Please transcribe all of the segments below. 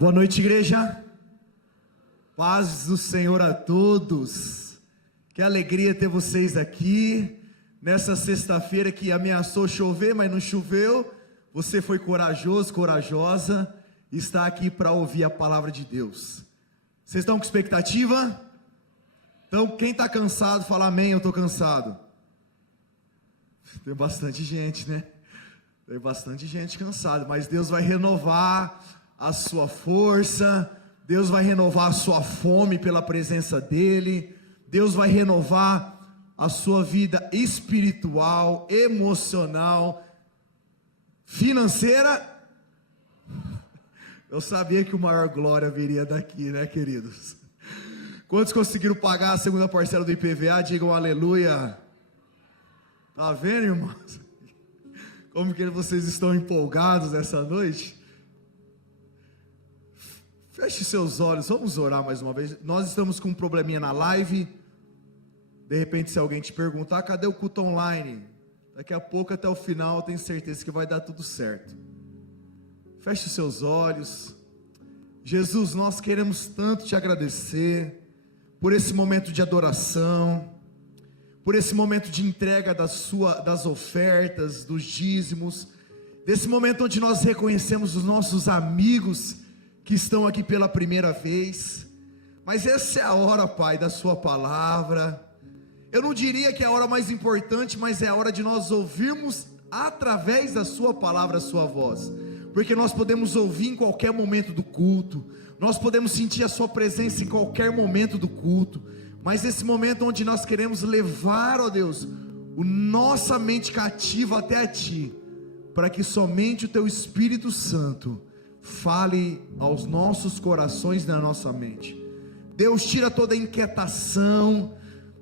Boa noite, igreja. Paz do Senhor a todos. Que alegria ter vocês aqui nessa sexta-feira que ameaçou chover, mas não choveu. Você foi corajoso, corajosa, e está aqui para ouvir a palavra de Deus. Vocês estão com expectativa? Então, quem está cansado, fala amém, eu estou cansado. Tem bastante gente, né? Tem bastante gente cansada, mas Deus vai renovar a sua força, Deus vai renovar a sua fome pela presença dEle, Deus vai renovar a sua vida espiritual, emocional, financeira. Eu sabia que o maior glória viria daqui, né, queridos? Quantos conseguiram pagar a segunda parcela do IPVA? Digam aleluia. Tá vendo, irmãos? Como que vocês estão empolgados essa noite? Feche seus olhos, vamos orar mais uma vez. Nós estamos com um probleminha na live. De repente, se alguém te perguntar, cadê o culto online? Daqui a pouco, até o final, eu tenho certeza que vai dar tudo certo. Feche seus olhos. Jesus, nós queremos tanto te agradecer por esse momento de adoração, por esse momento de entrega das ofertas, dos dízimos, desse momento onde nós reconhecemos os nossos amigos que estão aqui pela primeira vez. Mas essa é a hora, Pai, da sua palavra. Eu não diria que é a hora mais importante, mas é a hora de nós ouvirmos através da sua palavra a sua voz, porque nós podemos ouvir em qualquer momento do culto, nós podemos sentir a sua presença em qualquer momento do culto, mas esse momento onde nós queremos levar, ó Deus, nossa mente cativa até a Ti, para que somente o Teu Espírito Santo fale aos nossos corações e na nossa mente. Deus, tira toda a inquietação,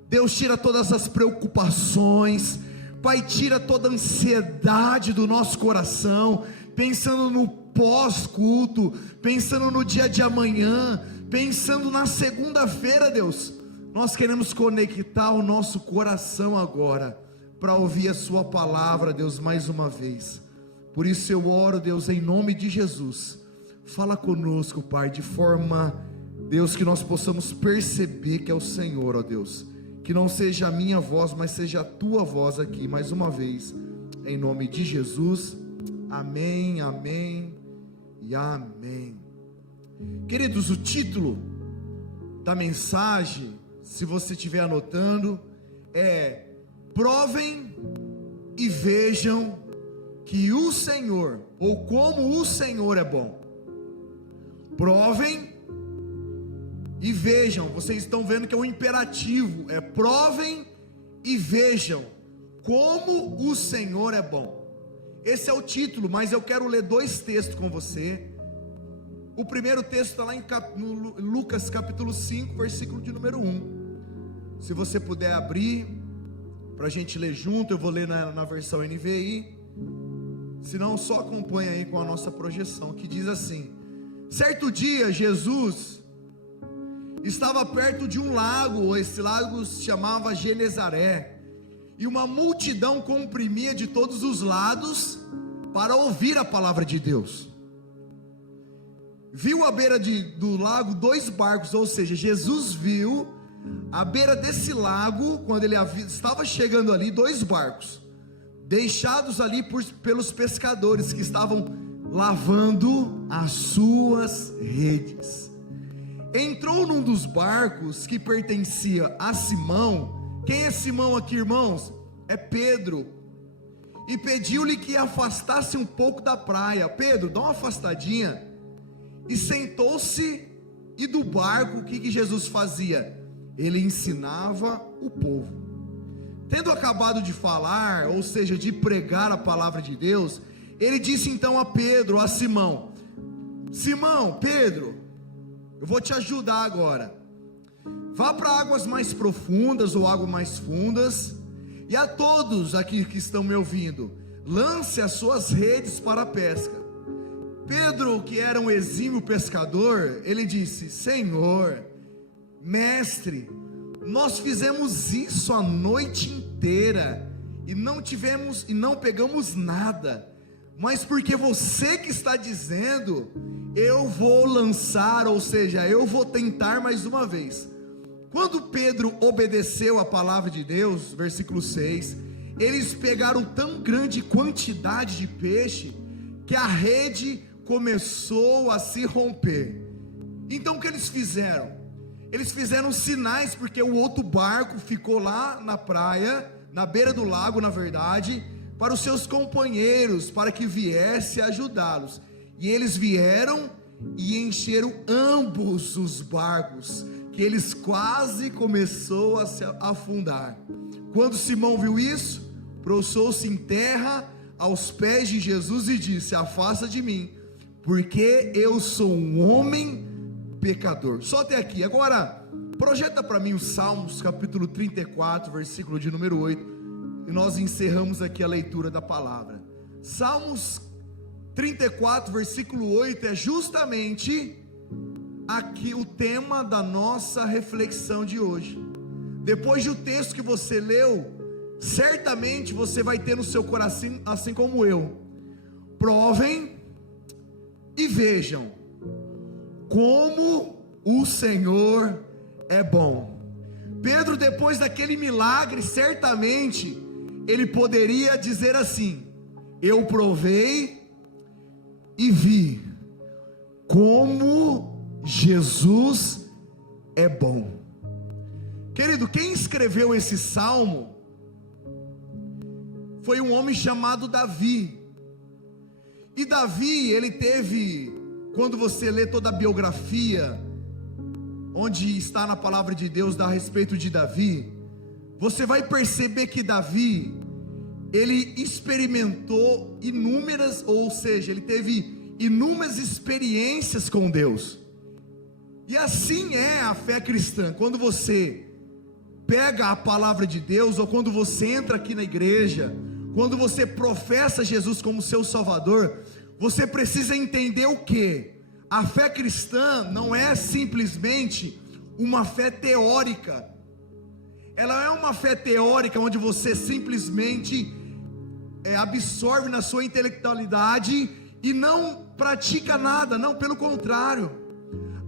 Deus, tira todas as preocupações, Pai, tira toda a ansiedade do nosso coração, pensando no pós-culto, pensando no dia de amanhã, pensando na segunda-feira. Deus, nós queremos conectar o nosso coração agora, para ouvir a sua palavra, Deus, mais uma vez. Por isso eu oro, Deus, em nome de Jesus, fala conosco, Pai, de forma, Deus, que nós possamos perceber que é o Senhor, ó Deus, que não seja a minha voz, mas seja a tua voz aqui, mais uma vez, em nome de Jesus, amém, amém e amém. Queridos, o título da mensagem, se você estiver anotando, é: provem e vejam que o Senhor, ou como o Senhor é bom. Provem e vejam. Vocês estão vendo que é um imperativo, é provem e vejam como o Senhor é bom. Esse é o título, mas eu quero ler dois textos com você. O primeiro texto está lá em Lucas capítulo 5, versículo de número 1. Se você puder abrir, para a gente ler junto, eu vou ler na versão NVI. Se não, só acompanha aí com a nossa projeção, que diz assim: certo dia Jesus estava perto de um lago, esse lago se chamava Genezaré, e uma multidão comprimia de todos os lados para ouvir a palavra de Deus. Viu à beira do lago dois barcos, ou seja, Jesus viu à beira desse lago, quando ele estava chegando ali, dois barcos deixados ali pelos pescadores que estavam lavando as suas redes. Entrou num dos barcos que pertencia a Simão. Quem é Simão aqui, irmãos? É Pedro. E pediu-lhe que afastasse um pouco da praia. Pedro, dá uma afastadinha. E sentou-se, e do barco o que Jesus fazia? Ele ensinava o povo. Tendo acabado de falar, ou seja, de pregar a palavra de Deus, ele disse então a Pedro, a Simão: Simão, Pedro, eu vou te ajudar agora. Vá para águas mais profundas ou águas mais fundas, e a todos aqui que estão me ouvindo, lance as suas redes para a pesca. Pedro, que era um exímio pescador, ele disse: Senhor, mestre, nós fizemos isso a noite inteira e não pegamos nada, mas porque você que está dizendo, eu vou lançar, ou seja, eu vou tentar mais uma vez. Quando Pedro obedeceu a palavra de Deus, versículo 6, eles pegaram tão grande quantidade de peixe, que a rede começou a se romper. Então o que eles fizeram? Eles fizeram sinais, porque o outro barco ficou lá na praia, na beira do lago, na verdade, para os seus companheiros, para que viesse ajudá-los. E eles vieram e encheram ambos os barcos, que eles quase começou a se afundar. Quando Simão viu isso, prostrou-se em terra aos pés de Jesus e disse: afasta de mim, porque eu sou um homem pecador. Só até aqui. Agora projeta para mim os Salmos capítulo 34, versículo de número 8, e nós encerramos aqui a leitura da palavra. Salmos 34, versículo 8 é justamente aqui o tema da nossa reflexão de hoje. Depois do texto que você leu, certamente você vai ter no seu coração, assim como eu: provem e vejam como o Senhor é bom. Pedro, depois daquele milagre, certamente ele poderia dizer assim: eu provei e vi como Jesus é bom. Querido, quem escreveu esse salmo foi um homem chamado Davi. E Davi, ele teve, quando você lê toda a biografia, onde está na palavra de Deus a respeito de Davi, você vai perceber que Davi, ele experimentou inúmeras, ou seja, ele teve inúmeras experiências com Deus. E assim é a fé cristã. Quando você pega a palavra de Deus, ou quando você entra aqui na igreja, quando você professa Jesus como seu Salvador, você precisa entender o que? A fé cristã não é simplesmente uma fé teórica. Ela é uma fé teórica onde você simplesmente absorve na sua intelectualidade e não pratica nada. Não, pelo contrário.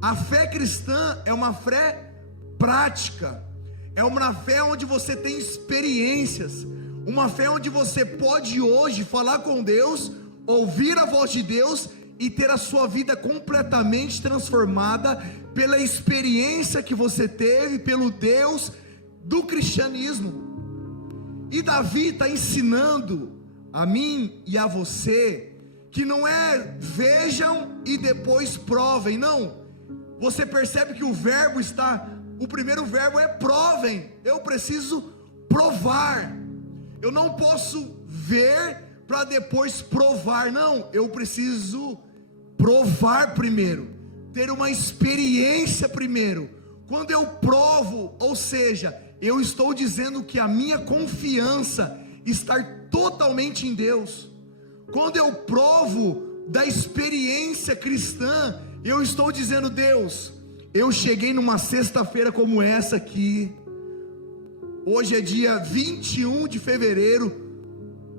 A fé cristã é uma fé prática. É uma fé onde você tem experiências. Uma fé onde você pode hoje falar com Deus, ouvir a voz de Deus e ter a sua vida completamente transformada pela experiência que você teve, pelo Deus do cristianismo. E Davi está ensinando a mim e a você que não é vejam e depois provem. Não, você percebe que o primeiro verbo é provem. Eu preciso provar. Eu não posso ver para depois provar. Não, eu preciso provar primeiro, ter uma experiência primeiro. Quando eu provo, ou seja, eu estou dizendo que a minha confiança está totalmente em Deus. Quando eu provo da experiência cristã, eu estou dizendo: Deus, eu cheguei numa sexta-feira como essa aqui, hoje é dia 21 de fevereiro,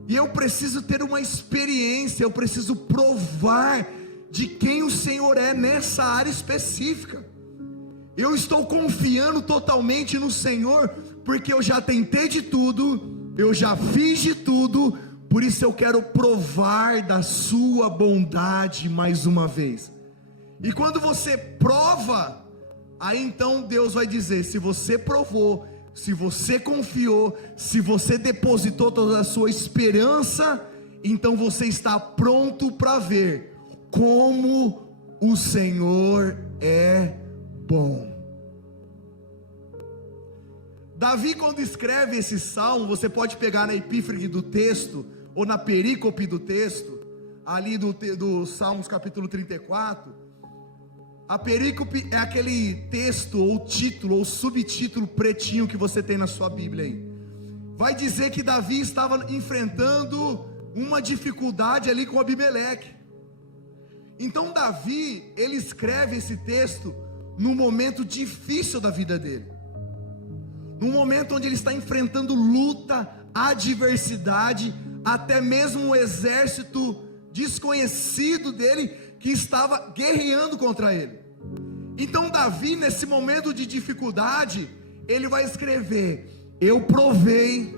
e eu preciso ter uma experiência, eu preciso provar de quem o Senhor é nessa área específica. Eu estou confiando totalmente no Senhor, porque eu já tentei de tudo, eu já fiz de tudo, por isso eu quero provar da sua bondade mais uma vez. E quando você prova, aí então Deus vai dizer: se você provou, se você confiou, se você depositou toda a sua esperança, então você está pronto para ver como o Senhor é bom. Davi, quando escreve esse salmo, você pode pegar na epífrage do texto, ou na perícope do texto, ali do Salmos capítulo 34, a perícope é aquele texto, ou título, ou subtítulo pretinho que você tem na sua Bíblia aí. Vai dizer que Davi estava enfrentando uma dificuldade ali com Abimeleque. Então Davi, ele escreve esse texto num momento difícil da vida dele, num momento onde ele está enfrentando luta, adversidade, até mesmo o exército desconhecido dele que estava guerreando contra ele. Então Davi, nesse momento de dificuldade, ele vai escrever: eu provei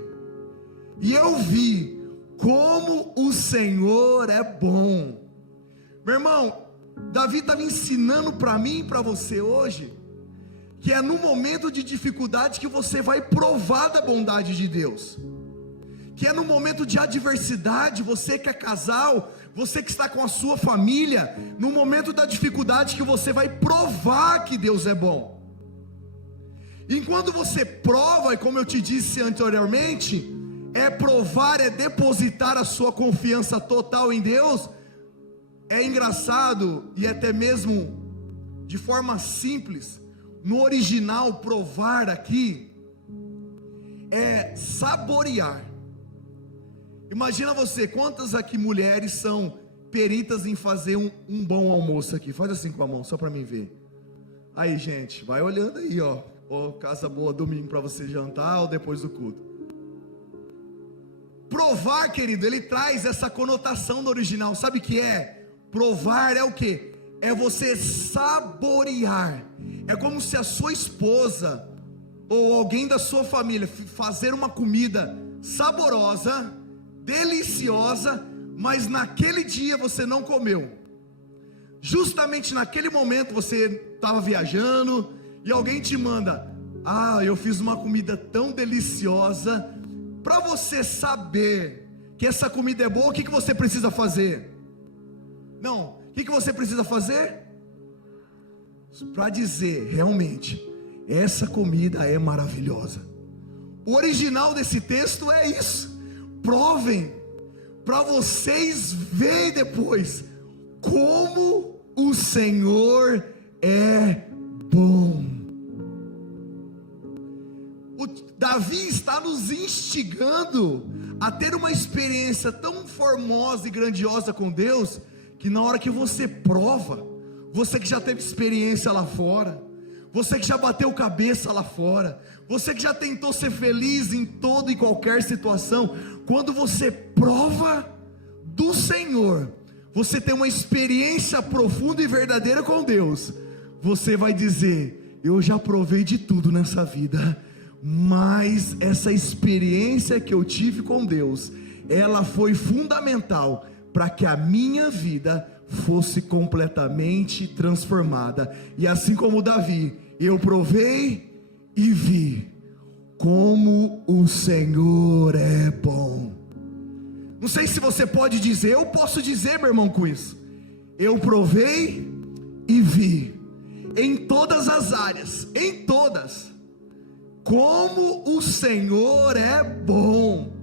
e eu vi como o Senhor é bom. Meu irmão, Davi estava ensinando para mim e para você hoje, que é no momento de dificuldade que você vai provar da bondade de Deus, que é no momento de adversidade, você que é casal, você que está com a sua família, no momento da dificuldade que você vai provar que Deus é bom. Enquanto você prova, e como eu te disse anteriormente, provar, é depositar a sua confiança total em Deus. É engraçado e até mesmo de forma simples, no original, provar aqui é saborear. Imagina você, quantas aqui mulheres são peritas em fazer um bom almoço aqui? Faz assim com a mão, só para mim ver. Aí, gente, vai olhando aí, ó, casa boa, domingo para você jantar ou depois do culto. Provar, querido, ele traz essa conotação do original. Sabe o que é? Provar é o que? É você saborear. É como se a sua esposa ou alguém da sua família fazer uma comida saborosa, deliciosa, mas naquele dia você não comeu. Justamente naquele momento você estava viajando e alguém te manda: eu fiz uma comida tão deliciosa. Para você saber que essa comida é boa, o que você precisa fazer? Não, o que você precisa fazer? Para dizer, realmente, essa comida é maravilhosa. O original desse texto é isso. Provem, para vocês verem depois como o Senhor é bom. Davi está nos instigando a ter uma experiência tão formosa e grandiosa com Deus, que na hora que você prova, você que já teve experiência lá fora, você que já bateu cabeça lá fora, você que já tentou ser feliz em toda e qualquer situação, quando você prova do Senhor, você tem uma experiência profunda e verdadeira com Deus, você vai dizer: eu já provei de tudo nessa vida, mas essa experiência que eu tive com Deus, ela foi fundamental para que a minha vida fosse completamente transformada. E assim como Davi, eu provei e vi como o Senhor é bom. Não sei se você pode dizer, eu posso dizer, meu irmão, com isso: eu provei e vi, em todas as áreas, em todas, como o Senhor é bom.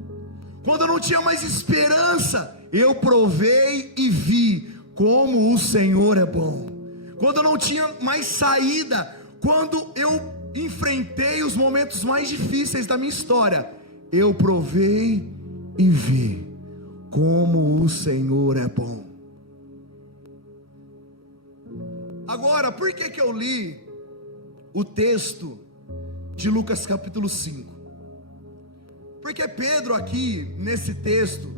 Quando eu não tinha mais esperança, eu provei e vi como o Senhor é bom. Quando eu não tinha mais saída, quando eu enfrentei os momentos mais difíceis da minha história, eu provei e vi como o Senhor é bom. Agora, por que eu li o texto de Lucas capítulo 5? Porque Pedro aqui, nesse texto,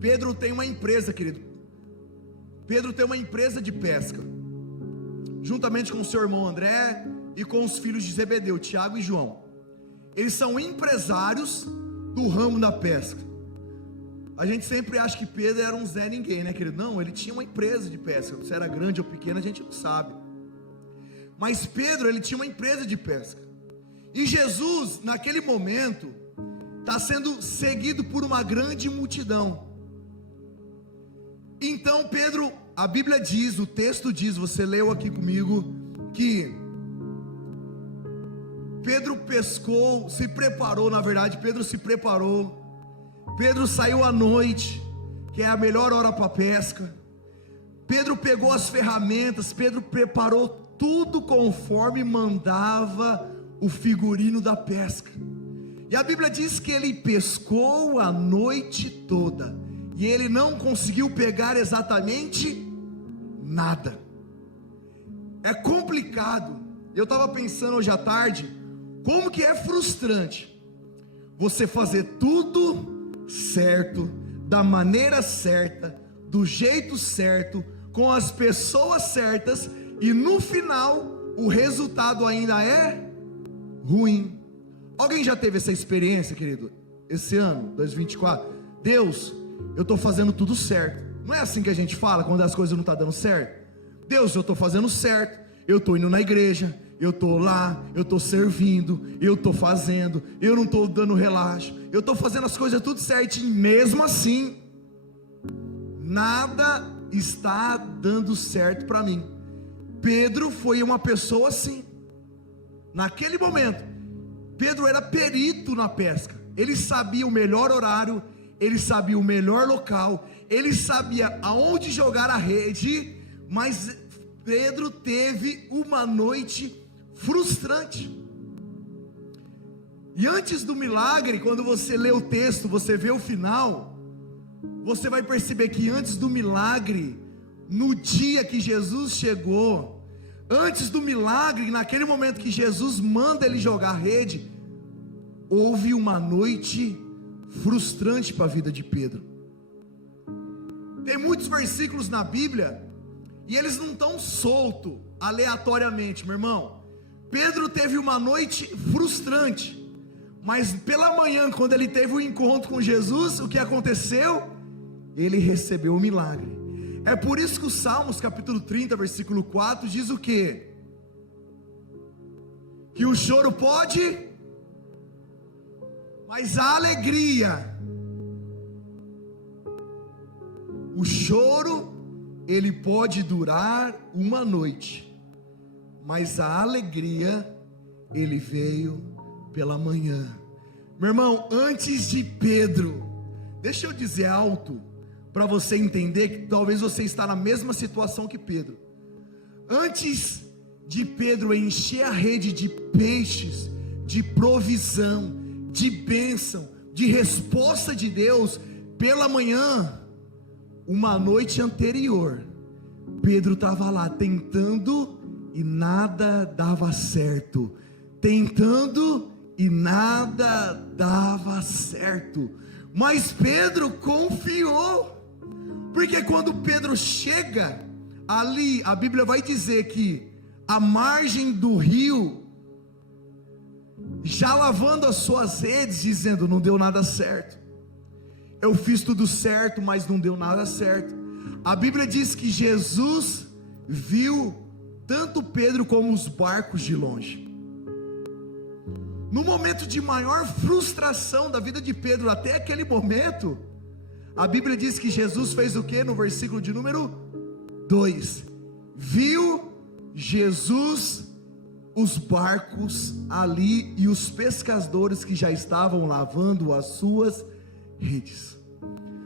Pedro tem uma empresa, querido. Pedro tem uma empresa de pesca, juntamente com o seu irmão André e com os filhos de Zebedeu, Tiago e João. Eles são empresários do ramo da pesca. A gente sempre acha que Pedro era um Zé Ninguém, né, querido? Não, ele tinha uma empresa de pesca. Se era grande ou pequena, a gente não sabe. Mas Pedro, ele tinha uma empresa de pesca. E Jesus, naquele momento, está sendo seguido por uma grande multidão. Então Pedro, a Bíblia diz, o texto diz, você leu aqui comigo, que Pedro pescou, se preparou, na verdade, Pedro se preparou. Pedro saiu à noite, que é a melhor hora para pesca. Pedro pegou as ferramentas, Pedro preparou tudo conforme mandava o figurino da pesca. E a Bíblia diz que ele pescou a noite toda, e ele não conseguiu pegar exatamente nada. É complicado. Eu estava pensando hoje à tarde, como que é frustrante você fazer tudo certo, da maneira certa, do jeito certo, com as pessoas certas, e no final o resultado ainda é ruim. Alguém já teve essa experiência, querido? Esse ano, 2024, Deus, eu estou fazendo tudo certo. Não é assim que a gente fala quando as coisas não estão dando certo? Deus, eu estou fazendo certo, eu estou indo na igreja, eu estou lá, eu estou servindo, eu estou fazendo, eu não estou dando relaxo, eu estou fazendo as coisas tudo certinho. Mesmo assim, nada está dando certo para mim. Pedro foi uma pessoa assim. Naquele momento, Pedro era perito na pesca. Ele sabia o melhor horário, ele sabia o melhor local, ele sabia aonde jogar a rede, mas Pedro teve uma noite frustrante. E antes do milagre, quando você lê o texto, você vê o final, você vai perceber que antes do milagre, no dia que Jesus chegou, antes do milagre, naquele momento que Jesus manda ele jogar a rede, houve uma noite frustrante para a vida de Pedro. Tem muitos versículos na Bíblia, e eles não estão soltos aleatoriamente, meu irmão. Pedro teve uma noite frustrante, mas pela manhã, quando ele teve o encontro com Jesus, o que aconteceu? Ele recebeu o milagre. É por isso que o Salmos capítulo 30, versículo 4 diz o quê? Que o choro pode, mas a alegria, o choro, ele pode durar uma noite, mas a alegria, ele veio pela manhã. Meu irmão, antes de Pedro, deixa eu dizer alto, para você entender que talvez você está na mesma situação que Pedro. Antes de Pedro encher a rede de peixes, de provisão, de bênção, de resposta de Deus, pela manhã, uma noite anterior, Pedro estava lá tentando e nada dava certo, tentando e nada dava certo, mas Pedro confiou, porque quando Pedro chega ali, a Bíblia vai dizer que à margem do rio, já lavando as suas redes, dizendo: não deu nada certo, eu fiz tudo certo, mas não deu nada certo. A Bíblia diz que Jesus viu tanto Pedro como os barcos de longe. No momento de maior frustração da vida de Pedro até aquele momento, a Bíblia diz que Jesus fez o que? No versículo de número 2, viu Jesus os barcos ali e os pescadores que já estavam lavando as suas redes.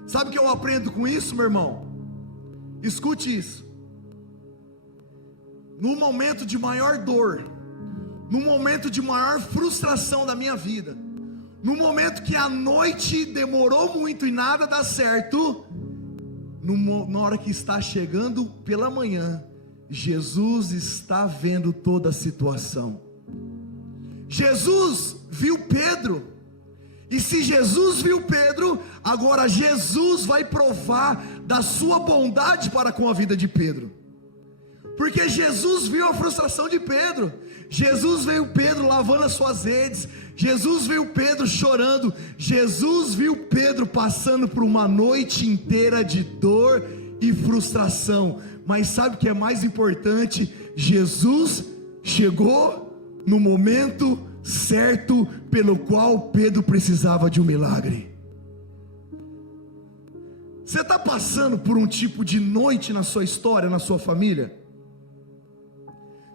Sabe o que eu aprendo com isso, meu irmão? Escute isso. No momento de maior dor, no momento de maior frustração da minha vida, no momento que a noite demorou muito e nada dá certo, na hora que está chegando pela manhã, Jesus está vendo toda a situação. Jesus viu Pedro, e se Jesus viu Pedro, agora Jesus vai provar da sua bondade para com a vida de Pedro, porque Jesus viu a frustração de Pedro, Jesus viu Pedro lavando as suas redes, Jesus viu Pedro chorando, Jesus viu Pedro passando por uma noite inteira de dor e frustração, mas sabe o que é mais importante? Jesus chegou no momento certo pelo qual Pedro precisava de um milagre. Você está passando por um tipo de noite na sua história, na sua família?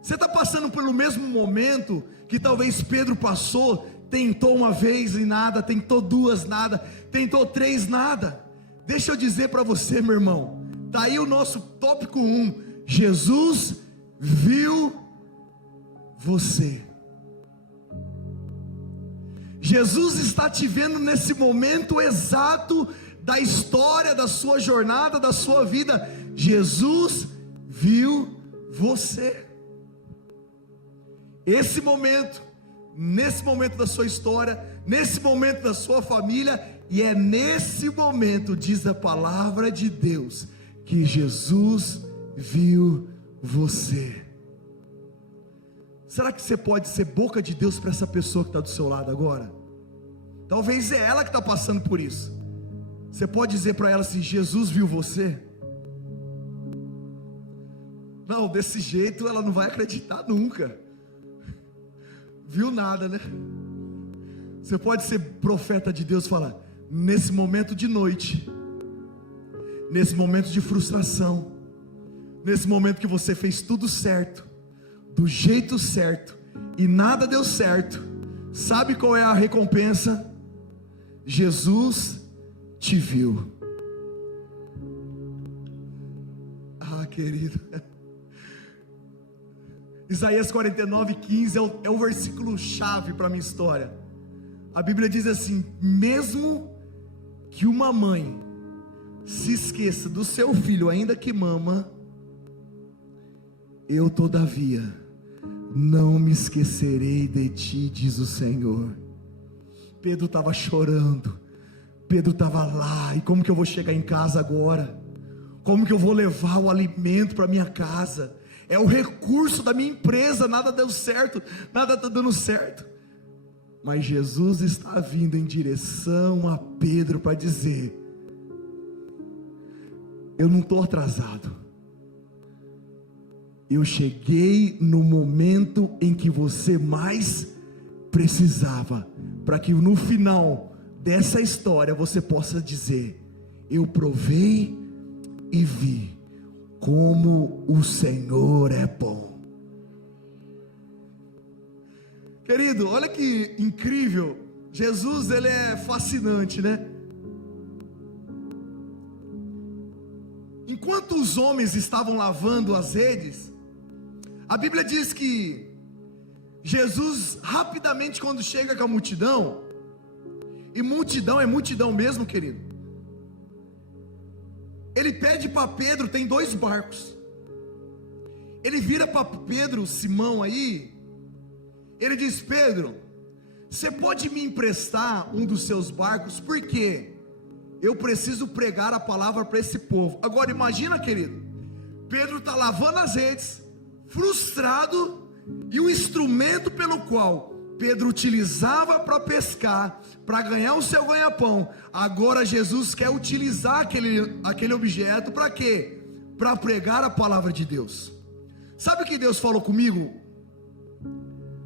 Você está passando pelo mesmo momento que talvez Pedro passou? Tentou uma vez e nada, tentou duas nada, tentou três nada. Deixa eu dizer para você, meu irmão, está aí o nosso tópico 1, Jesus viu você. Jesus está te vendo nesse momento exato da história, da sua jornada, da sua vida. Jesus viu você. Esse momento, nesse momento da sua história, nesse momento da sua família, E é nesse momento, diz a palavra de Deus, que Jesus viu você. Será que você pode ser boca de Deus para essa pessoa que está do seu lado agora? Talvez é ela que está passando por isso. Você pode dizer para ela assim: Jesus viu você? Não, desse jeito ela não vai acreditar nunca. Viu nada, né? Você pode ser profeta de Deus e falar: nesse momento de noite, nesse momento de frustração, nesse momento que você fez tudo certo, do jeito certo, e nada deu certo, sabe qual é a recompensa? Jesus te viu. Ah, querido, Isaías 49:15 é o versículo chave para a minha história. A Bíblia diz assim: mesmo que uma mãe se esqueça do seu filho ainda que mama, eu todavia não me esquecerei de ti, diz o Senhor. Pedro estava chorando, Pedro estava lá, e como que eu vou chegar em casa agora? Como que eu vou levar o alimento para minha casa? É o recurso da minha empresa, nada deu certo, nada está dando certo. Mas Jesus está vindo em direção a Pedro para dizer: eu não estou atrasado, eu cheguei no momento em que você mais precisava, para que no final dessa história você possa dizer: eu provei e vi como o Senhor é bom. Querido, olha que incrível. Jesus, ele é fascinante, né? Enquanto os homens estavam lavando as redes, a Bíblia diz que Jesus rapidamente, quando chega com a multidão, e multidão é multidão mesmo, querido, ele pede para Pedro, tem 2 barcos, ele vira para Pedro, Simão aí, ele diz: Pedro, você pode me emprestar um dos seus barcos, porque eu preciso pregar a palavra para esse povo. Agora imagina, querido, Pedro está lavando as redes, frustrado, e o instrumento pelo qual Pedro utilizava para pescar, para ganhar o seu ganha-pão, agora Jesus quer utilizar aquele objeto para quê? Para pregar a palavra de Deus. Sabe o que Deus falou comigo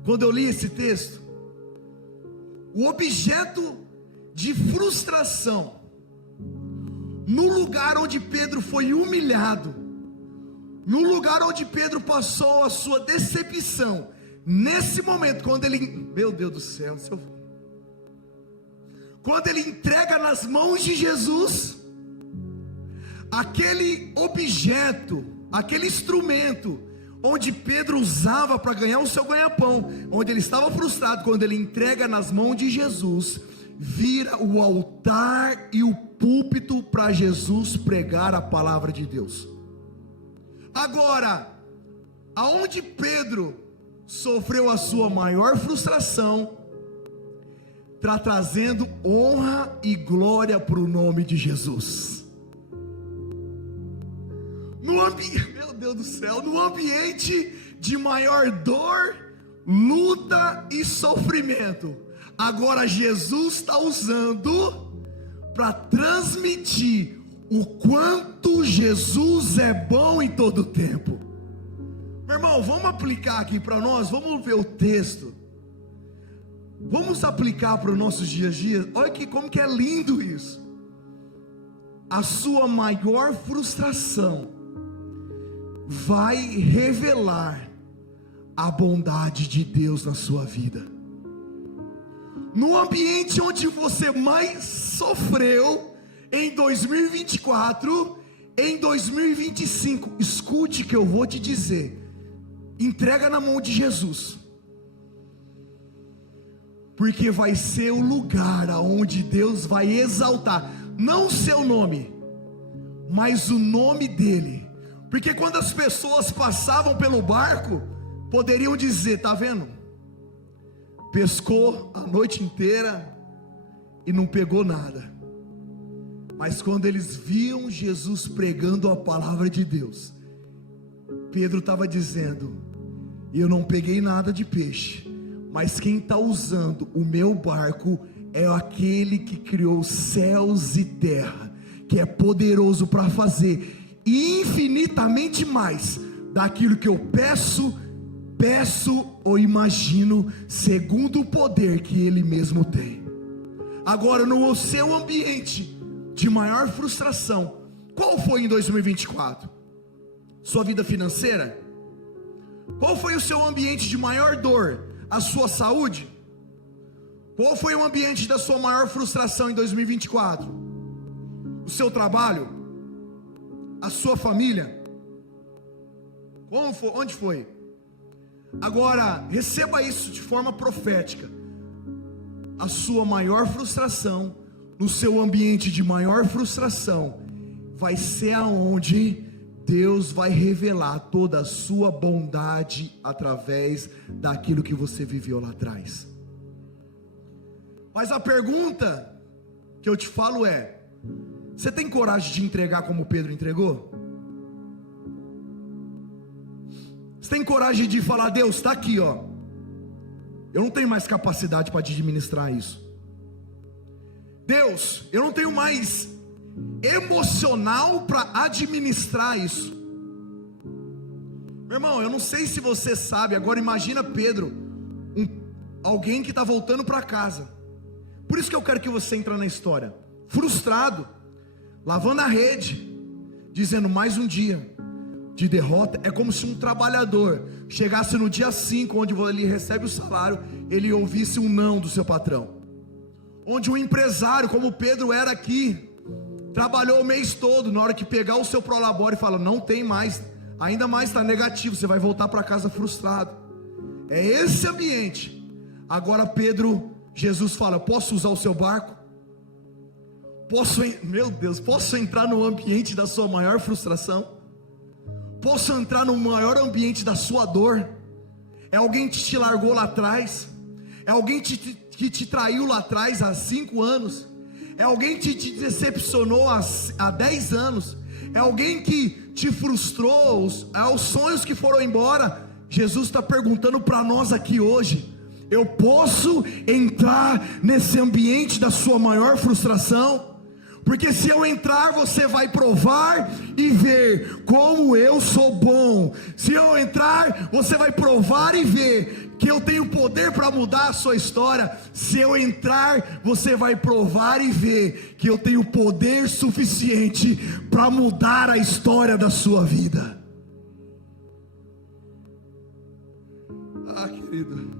quando eu li esse texto? O objeto de frustração, no lugar onde Pedro foi humilhado, no lugar onde Pedro passou a sua decepção, nesse momento, quando ele, meu Deus do céu, quando ele entrega nas mãos de Jesus, aquele objeto, aquele instrumento, onde Pedro usava para ganhar o seu ganha-pão, onde ele estava frustrado, quando ele entrega nas mãos de Jesus, vira o altar e o púlpito para Jesus pregar a palavra de Deus. Agora, aonde Pedro sofreu a sua maior frustração, está trazendo honra e glória para o nome de Jesus. Meu Deus do céu, no ambiente de maior dor, luta e sofrimento, agora Jesus está usando para transmitir o quanto Jesus é bom em todo o tempo. Meu irmão, vamos aplicar aqui para nós, vamos ver o texto, vamos aplicar para os nossos dias a dia. Olha como que é lindo isso. A sua maior frustração vai revelar a bondade de Deus na sua vida. No ambiente onde você mais sofreu em 2024, em 2025, escute que eu vou te dizer, entrega na mão de Jesus, porque vai ser o lugar aonde Deus vai exaltar, não o seu nome, mas o nome dele. Porque quando as pessoas passavam pelo barco, poderiam dizer: tá vendo? Pescou a noite inteira e não pegou nada. Mas quando eles viam Jesus pregando a palavra de Deus, Pedro estava dizendo: eu não peguei nada de peixe, mas quem está usando o meu barco é aquele que criou céus e terra, que é poderoso para fazer infinitamente mais daquilo que eu peço ou imagino, segundo o poder que Ele mesmo tem. Agora, no seu ambiente de maior frustração, qual foi em 2024? Sua vida financeira? Qual foi o seu ambiente de maior dor? A sua saúde? Qual foi o ambiente da sua maior frustração em 2024? O seu trabalho? A sua família? Onde foi? Agora, receba isso de forma profética. A sua maior frustração, no seu ambiente de maior frustração, vai ser aonde Deus vai revelar toda a sua bondade através daquilo que você viveu lá atrás. Mas a pergunta que eu te falo é: você tem coragem de entregar como Pedro entregou? Você tem coragem de falar: Deus, está aqui, ó, eu não tenho mais capacidade para administrar isso. Deus, eu não tenho mais emocional para administrar isso. Meu irmão, eu não sei se você sabe. Agora imagina Pedro, alguém que está voltando para casa. Por isso que eu quero que você entre na história, frustrado, lavando a rede, dizendo: mais um dia de derrota. É como se um trabalhador chegasse no dia 5, onde ele recebe o salário, ele ouvisse um não do seu patrão. Onde um empresário, como Pedro era aqui, trabalhou o mês todo, na hora que pegar o seu prolabore e fala: não tem mais, ainda mais está negativo, você vai voltar para casa frustrado. É esse ambiente. Agora Jesus fala: posso usar o seu barco? Posso entrar no ambiente da sua maior frustração? Posso entrar no maior ambiente da sua dor? É alguém que te largou lá atrás? É alguém que te traiu lá atrás há 5 anos? É alguém que te decepcionou há 10 anos? É alguém que te frustrou? Os sonhos que foram embora? Jesus está perguntando para nós aqui hoje: eu posso entrar nesse ambiente da sua maior frustração? Porque se eu entrar, você vai provar e ver como eu sou bom. Se eu entrar, você vai provar e ver que eu tenho poder para mudar a sua história. Se eu entrar, você vai provar e ver que eu tenho poder suficiente para mudar a história da sua vida. Ah, querido.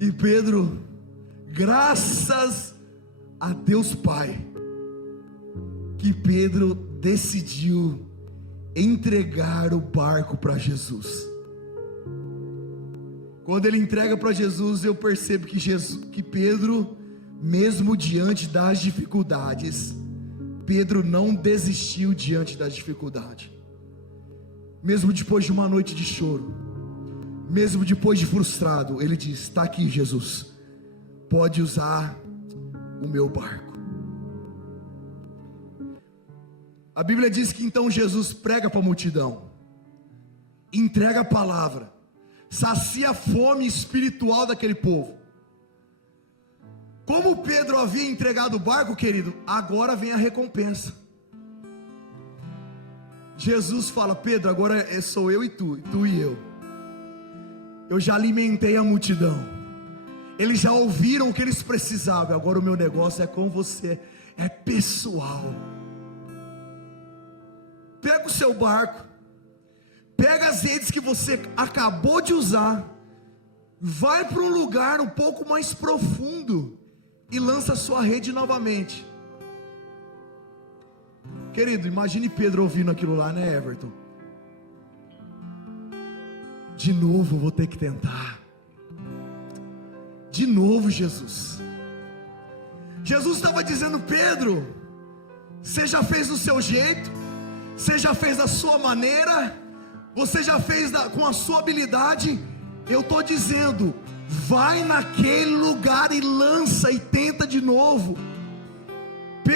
E Pedro, graças a Deus Pai, que Pedro decidiu entregar o barco para Jesus. Quando ele entrega para Jesus, eu percebo que Pedro, mesmo diante das dificuldades, Pedro não desistiu diante das dificuldades. Mesmo depois de uma noite de choro, mesmo depois de frustrado, ele diz: está aqui, Jesus, pode usar o meu barco. A Bíblia diz que então Jesus prega para a multidão, entrega a palavra, sacia a fome espiritual daquele povo. Como Pedro havia entregado o barco, querido, agora vem a recompensa. Jesus fala: Pedro, agora sou eu e tu e eu. Eu já alimentei a multidão. Eles já ouviram o que eles precisavam. Agora o meu negócio é com você, é pessoal. Pega o seu barco, pega as redes que você acabou de usar, vai para um lugar um pouco mais profundo e lança a sua rede novamente. Querido, imagine Pedro ouvindo aquilo lá, né, Everton? De novo vou ter que tentar. De novo, Jesus estava dizendo: Pedro, você já fez do seu jeito, você já fez da sua maneira, você já fez com a sua habilidade. Eu estou dizendo: vai naquele lugar e lança e tenta de novo.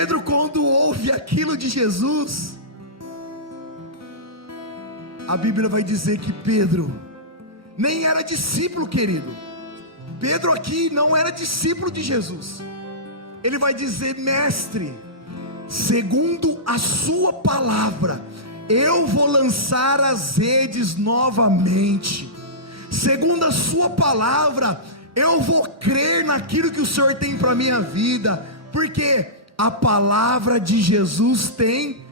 Pedro, quando ouve aquilo de Jesus, a Bíblia vai dizer que Pedro nem era discípulo, querido. Pedro aqui não era discípulo de Jesus. Ele vai dizer: mestre, segundo a sua palavra, eu vou lançar as redes novamente. Segundo a sua palavra, eu vou crer naquilo que o Senhor tem para a minha vida, porque a palavra de Jesus tem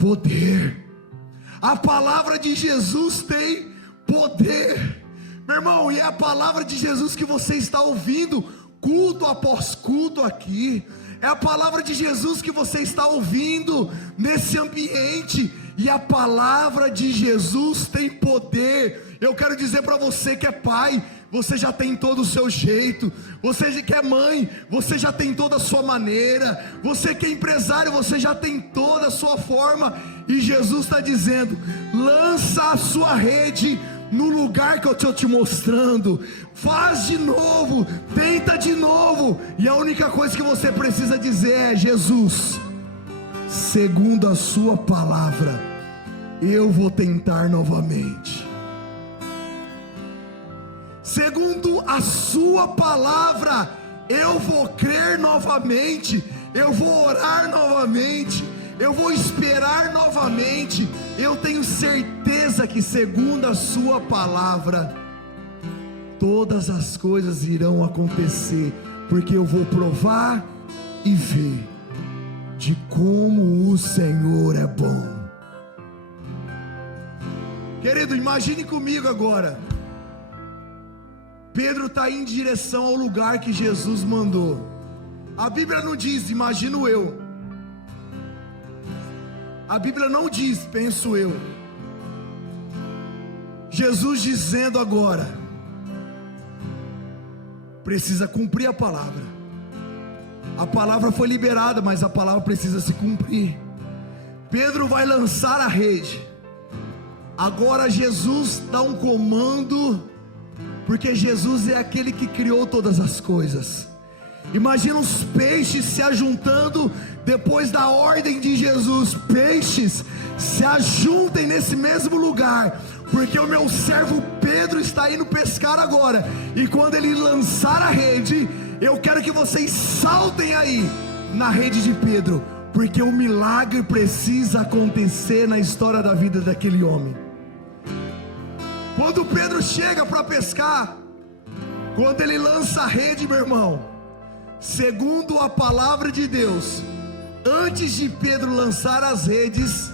poder. A palavra de Jesus tem poder, meu irmão, e é a palavra de Jesus que você está ouvindo culto após culto aqui. É a palavra de Jesus que você está ouvindo nesse ambiente, e a palavra de Jesus tem poder. Eu quero dizer para você que é pai, você já tem todo o seu jeito. Você que é mãe, você já tem toda a sua maneira. Você que é empresário, você já tem toda a sua forma. E Jesus está dizendo: lança a sua rede no lugar que eu estou te mostrando. Faz de novo, tenta de novo. E a única coisa que você precisa dizer é: Jesus, segundo a sua palavra, eu vou tentar novamente. Segundo a sua palavra, eu vou crer novamente, eu vou orar novamente, eu vou esperar novamente. Eu tenho certeza que segundo a sua palavra, todas as coisas irão acontecer, porque eu vou provar e ver de como o Senhor é bom. Querido, imagine comigo agora. Pedro está em direção ao lugar que Jesus mandou. A Bíblia não diz, imagino eu. A Bíblia não diz, penso eu. Jesus dizendo agora: precisa cumprir a palavra. A palavra foi liberada, mas a palavra precisa se cumprir. Pedro vai lançar a rede. Agora Jesus dá um comando, porque Jesus é aquele que criou todas as coisas. Imagina os peixes se ajuntando depois da ordem de Jesus. Peixes, se ajuntem nesse mesmo lugar, porque o meu servo Pedro está indo pescar agora. E quando ele lançar a rede, eu quero que vocês saltem aí na rede de Pedro, porque o milagre precisa acontecer na história da vida daquele homem. Quando Pedro chega para pescar, quando ele lança a rede, meu irmão, segundo a palavra de Deus, antes de Pedro lançar as redes,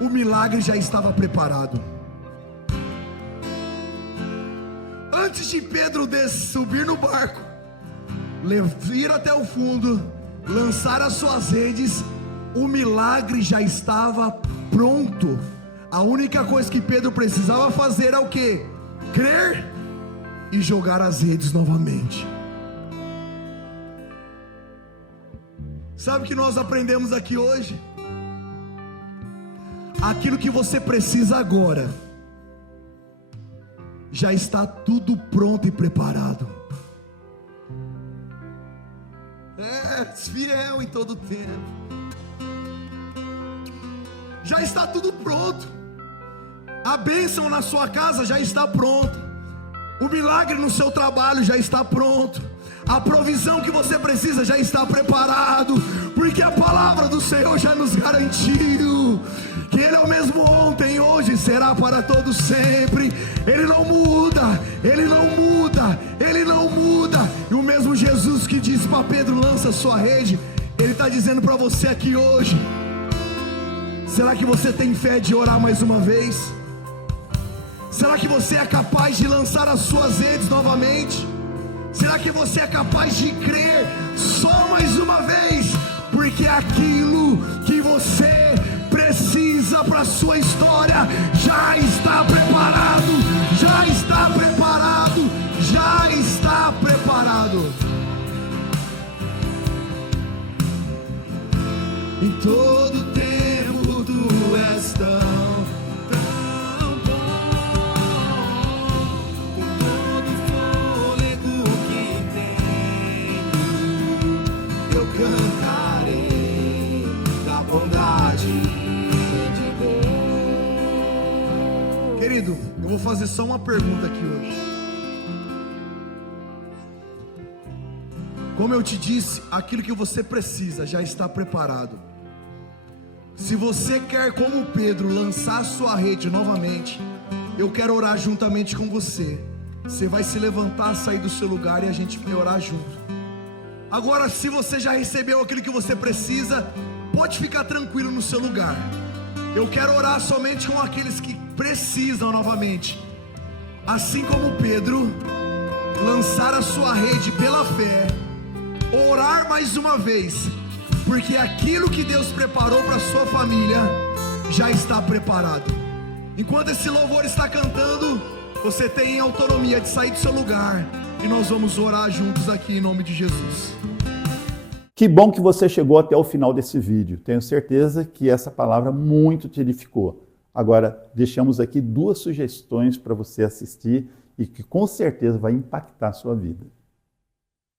o milagre já estava preparado. Antes de Pedro subir no barco, ir até o fundo, lançar as suas redes, o milagre já estava pronto. A única coisa que Pedro precisava fazer é o quê? Crer e jogar as redes novamente. Sabe o que nós aprendemos aqui hoje? Aquilo que você precisa agora já está tudo pronto e preparado. Fiel em todo tempo. Já está tudo pronto. A bênção na sua casa já está pronta. O milagre no seu trabalho já está pronto. A provisão que você precisa já está preparado, porque a palavra do Senhor já nos garantiu que Ele é o mesmo ontem, hoje, será para todos sempre. Ele não muda, Ele não muda, Ele não muda. E o mesmo Jesus que disse para Pedro: lança a sua rede, Ele está dizendo para você aqui hoje. Será que você tem fé de orar mais uma vez? Será que você é capaz de lançar as suas redes novamente? Será que você é capaz de crer só mais uma vez? Porque aquilo que você precisa para a sua história já está preparado, já está preparado, já está preparado. Em todo tempo tu és tão cantarei Querido, eu vou fazer só uma pergunta aqui hoje. Como eu te disse, aquilo que você precisa já está preparado. Se você quer, como Pedro, lançar a sua rede novamente, eu quero orar juntamente com você. Você vai se levantar, sair do seu lugar e a gente vai orar junto. Agora, se você já recebeu aquilo que você precisa, pode ficar tranquilo no seu lugar. Eu quero orar somente com aqueles que precisam novamente, assim como Pedro, lançar a sua rede pela fé, orar mais uma vez, porque aquilo que Deus preparou para a sua família já está preparado. Enquanto esse louvor está cantando, você tem autonomia de sair do seu lugar e nós vamos orar juntos aqui em nome de Jesus. Que bom que você chegou até o final desse vídeo. Tenho certeza que essa palavra muito te edificou. Agora, deixamos aqui 2 sugestões para você assistir e que com certeza vai impactar a sua vida.